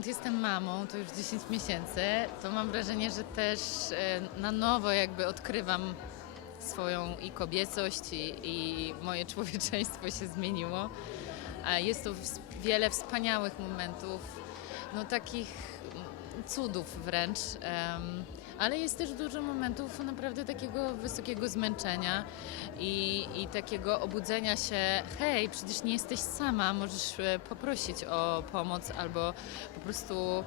odkąd jestem mamą, to już 10 miesięcy, to mam wrażenie, że też e, na nowo jakby odkrywam swoją i kobiecość i, i moje człowieczeństwo się zmieniło. Jest ws- wiele wspaniałych momentów, no takich cudów wręcz, ale jest też dużo momentów naprawdę takiego wysokiego zmęczenia i, i takiego obudzenia się, hej, przecież nie jesteś sama, możesz e, poprosić o pomoc albo po prostu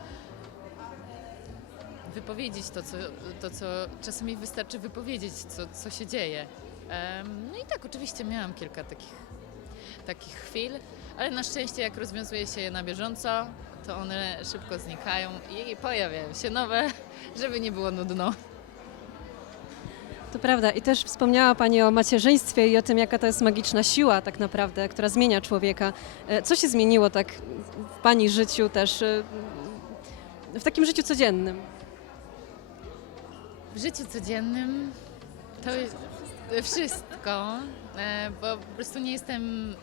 wypowiedzieć to, co, to, co czasami wystarczy wypowiedzieć, co, co się dzieje. No i tak, oczywiście miałam kilka takich, takich chwil, ale na szczęście jak rozwiązuje się je na bieżąco, to one szybko znikają i pojawiają się nowe, żeby nie było nudno. To prawda. I też wspomniała Pani o macierzyństwie i o tym, jaka to jest magiczna siła tak naprawdę, która zmienia człowieka. E, Co się zmieniło tak w Pani życiu też, e, w takim życiu codziennym? W życiu codziennym to jest wszystko, e, prostu nie jestem y,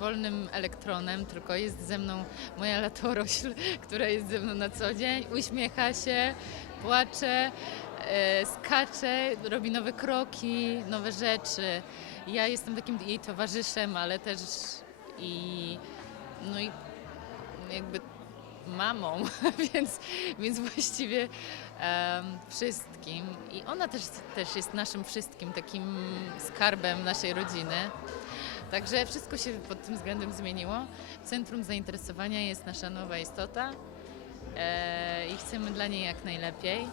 wolnym elektronem, tylko jest ze mną moja latorośl, która jest ze mną na co dzień, uśmiecha się, płacze, e, skacze, robi nowe kroki, nowe rzeczy. Ja jestem takim jej towarzyszem, ale też i no i jakby mamą, więc, więc właściwie em, wszystkim. I ona też, też jest naszym wszystkim, takim skarbem naszej rodziny. Także wszystko się pod tym względem zmieniło. Centrum zainteresowania jest nasza nowa istota e, i chcemy dla niej jak najlepiej.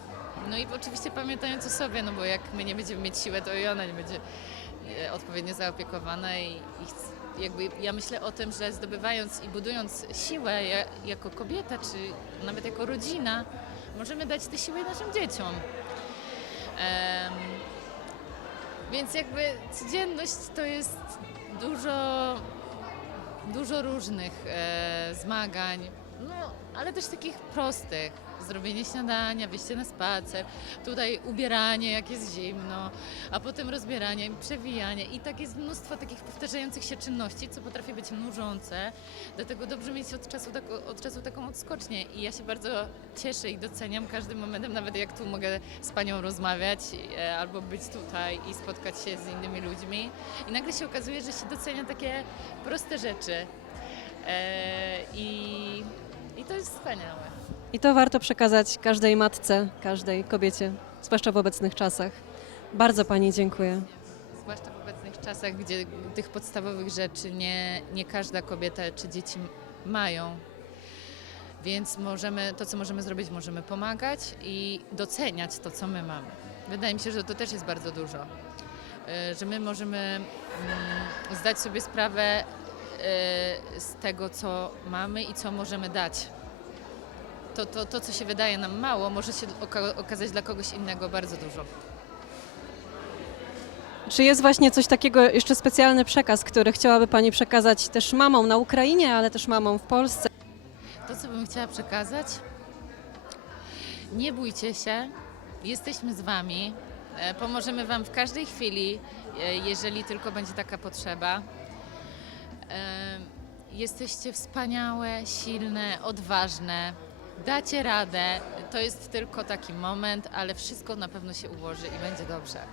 No i oczywiście pamiętając o sobie, no bo jak my nie będziemy mieć siłę, to i ona nie będzie e, odpowiednio zaopiekowana i, i jakby ja myślę o tym, że zdobywając i budując siłę ja, jako kobieta, czy nawet jako rodzina, możemy dać tę siłę naszym dzieciom. Em, więc jakby codzienność to jest dużo, dużo różnych e, zmagań, no ale też takich prostych. Zrobienie śniadania, wyjście na spacer, tutaj ubieranie jak jest zimno, a potem rozbieranie, przewijanie i tak jest mnóstwo takich powtarzających się czynności, co potrafi być nużące. Dlatego dobrze mieć od czasu, tak, od czasu taką odskocznię i ja się bardzo cieszę i doceniam każdym momentem, nawet jak tu mogę z panią rozmawiać e, albo być tutaj i spotkać się z innymi ludźmi. I nagle się okazuje, że się docenia takie proste rzeczy. E, I, I to jest wspaniałe. I to warto przekazać każdej matce, każdej kobiecie, zwłaszcza w obecnych czasach. Bardzo Pani dziękuję. Zwłaszcza w obecnych czasach, gdzie tych podstawowych rzeczy nie, nie każda kobieta czy dzieci mają. Więc możemy, to, co możemy zrobić, możemy pomagać i doceniać to, co my mamy. Wydaje mi się, że to też jest bardzo dużo. Y, Że my możemy mm, zdać sobie sprawę z tego, co mamy i co możemy dać. To, to, to co się wydaje nam mało, może się oka- okazać dla kogoś innego bardzo dużo. Czy jest właśnie coś takiego, jeszcze specjalny przekaz, który chciałaby Pani przekazać też mamom na Ukrainie, ale też mamom w Polsce? To, co bym chciała przekazać, nie bójcie się, jesteśmy z Wami, e, pomożemy Wam w każdej chwili, e, jeżeli tylko będzie taka potrzeba. Jesteście wspaniałe, silne, odważne, dacie radę. To jest tylko taki moment, ale wszystko na pewno się ułoży i będzie dobrze.